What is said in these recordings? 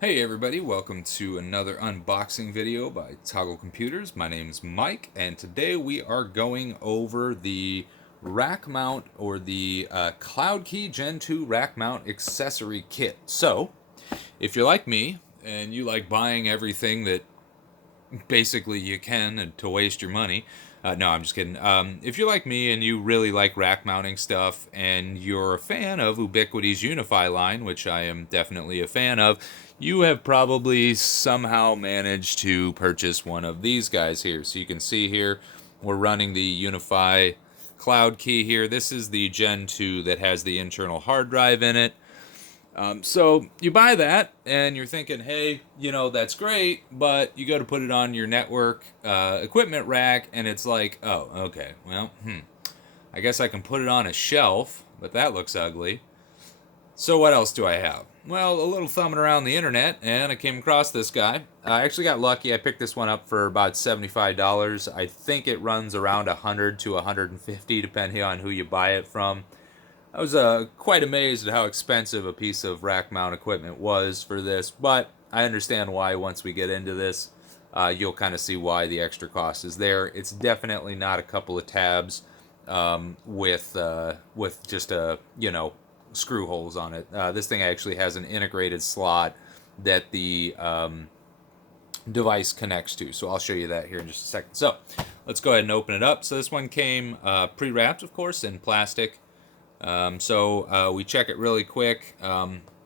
Hey everybody, welcome to another unboxing video by Toggle Computers. My name is Mike, and today we are going over the rack mount or the Cloud Key Gen 2 rack mount accessory kit. So, if you're like me and you like buying everything that basically you can to waste your money. No, I'm just kidding. If you're like me and you really like rack mounting stuff and you're a fan of Ubiquiti's Unifi line, which I am definitely a fan of, you have probably somehow managed to purchase one of these guys here. So you can see here, we're running the Unifi Cloud Key here. This is the Gen 2 that has the internal hard drive in it. So you buy that and you're thinking, hey, that's great, but you go to put it on your network equipment rack and it's like, oh, okay, well, I guess I can put it on a shelf, but that looks ugly. So what else do I have? Well, a little thumbing around the internet and I came across this guy. I actually got lucky. I picked this one up for about $75. I think it runs around 100 to 150 depending on who you buy it from. I was quite amazed at how expensive a piece of rack mount equipment was for this, but I understand why once we get into this. You'll kind of see why the extra cost is there. It's definitely not a couple of tabs with just screw holes on it. This thing actually has an integrated slot that the device connects to. So I'll show you that here in just a second. So let's go ahead and open it up. So this one came pre-wrapped, of course, in plastic. We check it really quick.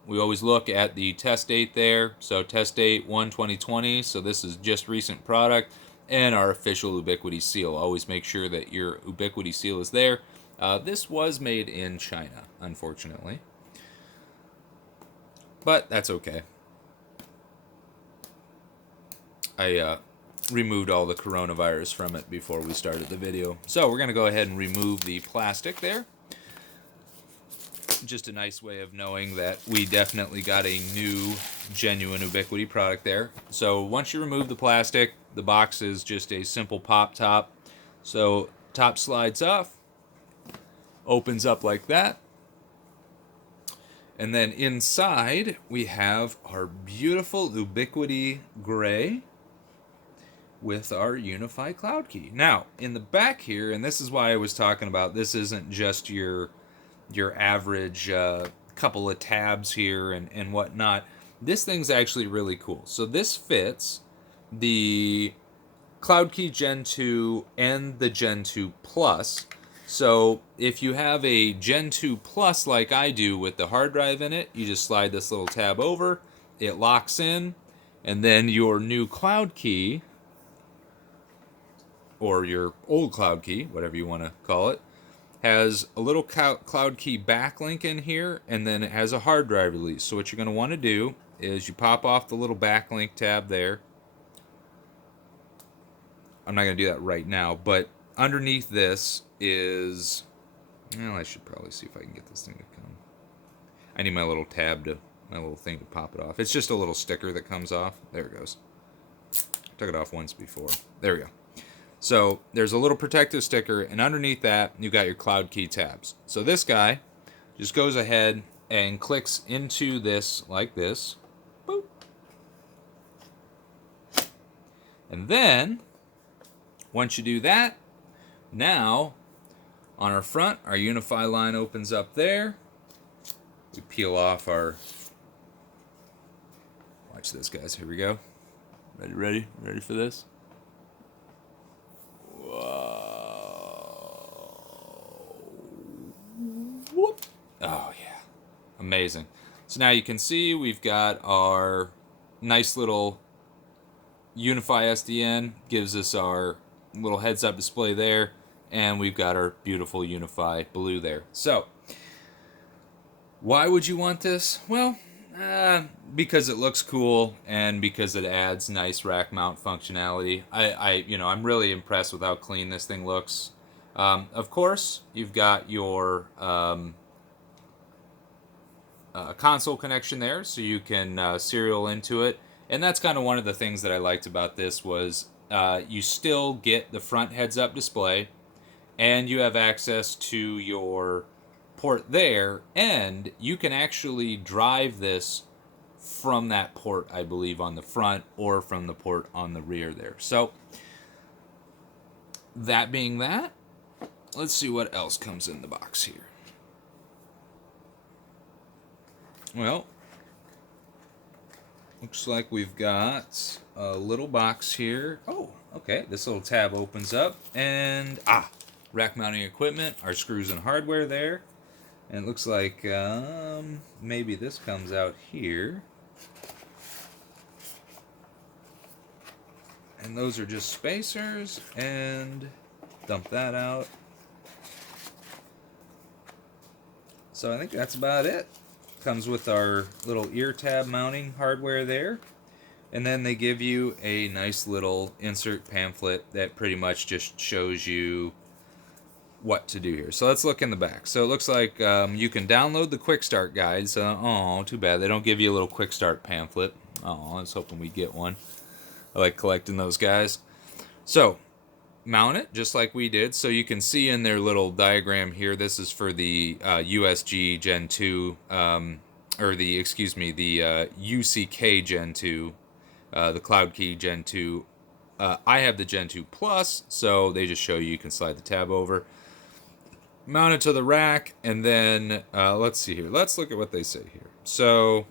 We always look at the test date there. So test date 1/2020. So this is just recent product, and our official Ubiquiti seal. Always make sure that your Ubiquiti seal is there. This was made in China, unfortunately, but that's okay. I removed all the coronavirus from it before we started the video. So we're going to go ahead and remove the plastic there. Just a nice way of knowing that we definitely got a new, genuine Ubiquiti product there. So once you remove the plastic, the box is just a simple pop top. So top slides off, opens up like that. And then inside, we have our beautiful Ubiquiti gray with our Unifi Cloud Key. Now, in the back here, and this is why I was talking about, this isn't just your average couple of tabs here and whatnot. This thing's actually really cool. So this fits the Cloud Key Gen 2 and the Gen 2 Plus. So if you have a Gen 2 Plus like I do with the hard drive in it, you just slide this little tab over, it locks in, and then your new Cloud Key, or your old Cloud Key, whatever you want to call it, has a little Cloud Key backlink in here, and then it has a hard drive release. So what you're going to want to do is you pop off the little backlink tab there. I'm not going to do that right now, but underneath this is, well, I should probably see if I can get this thing to come. I need my little thing to pop it off. It's just a little sticker that comes off. There it goes. Took it off once before. There we go. So there's a little protective sticker, and underneath that, you've got your Cloud Key tabs. So this guy just goes ahead and clicks into this like this. Boop. And then, once you do that, now, on our front, our Unifi line opens up there. We peel off our... Watch this, guys. Here we go. Ready for this? Whoop. Oh, yeah. Amazing. So now you can see we've got our nice little Unifi SDN, gives us our little heads-up display there, and we've got our beautiful Unifi blue there. So, why would you want this? Well, because it looks cool and because it adds nice rack mount functionality. I'm really impressed with how clean this thing looks. Of course, you've got your console connection there, so you can serial into it. And that's kind of one of the things that I liked about this was you still get the front heads-up display, and you have access to your port there, and you can actually drive this from that port, I believe, on the front or from the port on the rear there. So that being that, let's see what else comes in the box here. Well, looks like we've got a little box here. Oh, okay. This little tab opens up, and rack mounting equipment, our screws and hardware there. And it looks like maybe this comes out here. And those are just spacers, and dump that out. So I think that's about it. Comes with our little ear tab mounting hardware there. And then they give you a nice little insert pamphlet that pretty much just shows you what to do here. So let's look in the back. So it looks like you can download the quick start guides. Oh, too bad they don't give you a little quick start pamphlet. Oh, I was hoping we'd get one. I like collecting those guys. So mount it just like we did. So you can see in their little diagram here, this is for the USG Gen 2, or the UCK Gen 2, the Cloud Key Gen 2. I have the Gen 2 Plus, so they just show you can slide the tab over. Mount it to the rack, and then let's see here. Let's look at what they say here. So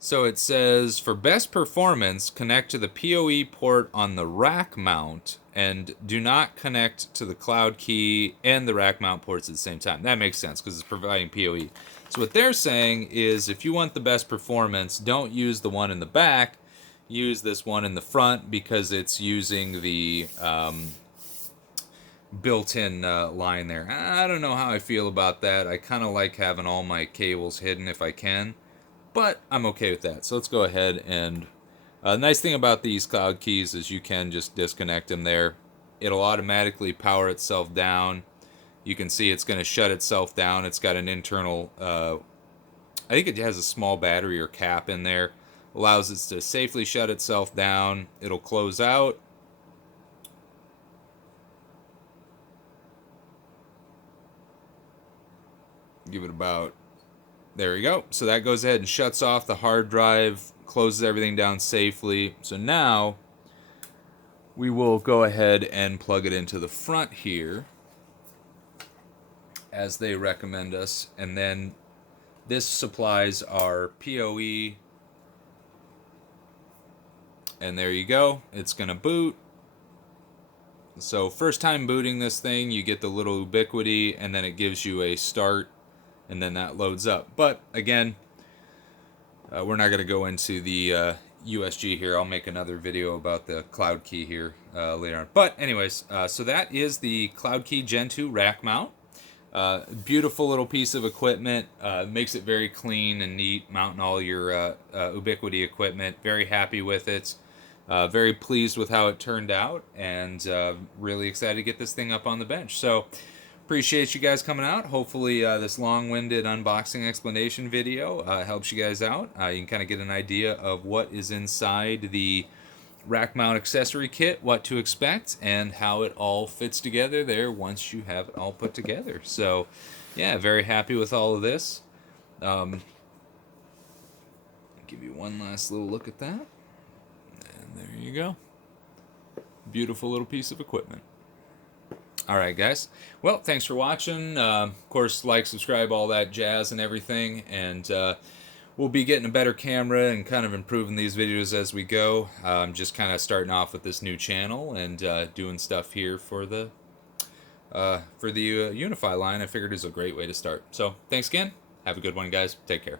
so it says, for best performance, connect to the PoE port on the rack mount and do not connect to the Cloud Key and the rack mount ports at the same time. That makes sense because it's providing PoE. So what they're saying is if you want the best performance, don't use the one in the back. Use this one in the front because it's using the built-in line there. I don't know how I feel about that. I kind of like having all my cables hidden if I can. But I'm okay with that. So let's go ahead and the nice thing about these Cloud Keys is you can just disconnect them there. It'll automatically power itself down. You can see it's going to shut itself down. It's got an internal, I think it has a small battery or cap in there. Allows it to safely shut itself down. It'll close out. Give it about... There we go. So that goes ahead and shuts off the hard drive, closes everything down safely. So now we will go ahead and plug it into the front here as they recommend us. And then this supplies our PoE. And there you go. It's going to boot. So first time booting this thing, you get the little Ubiquiti, and then it gives you a start. And then that loads up. But again, we're not going to go into the USG here. I'll make another video about the Cloud Key here later on. But anyways, so that is the Cloud Key Gen 2 rack mount. Beautiful little piece of equipment. Makes it very clean and neat, mounting all your Ubiquiti equipment. Very happy with it. Very pleased with how it turned out. And really excited to get this thing up on the bench. So... appreciate you guys coming out. Hopefully this long-winded unboxing explanation video helps you guys out. You can kind of get an idea of what is inside the rack mount accessory kit, what to expect, and how it all fits together there once you have it all put together. So, yeah, very happy with all of this. Give you one last little look at that. And there you go. Beautiful little piece of equipment. Alright guys, well, thanks for watching. Of course, like, subscribe, all that jazz and everything, and we'll be getting a better camera and kind of improving these videos as we go. I'm just kind of starting off with this new channel and doing stuff here for the Unify line. I figured it was a great way to start. So, thanks again. Have a good one, guys. Take care.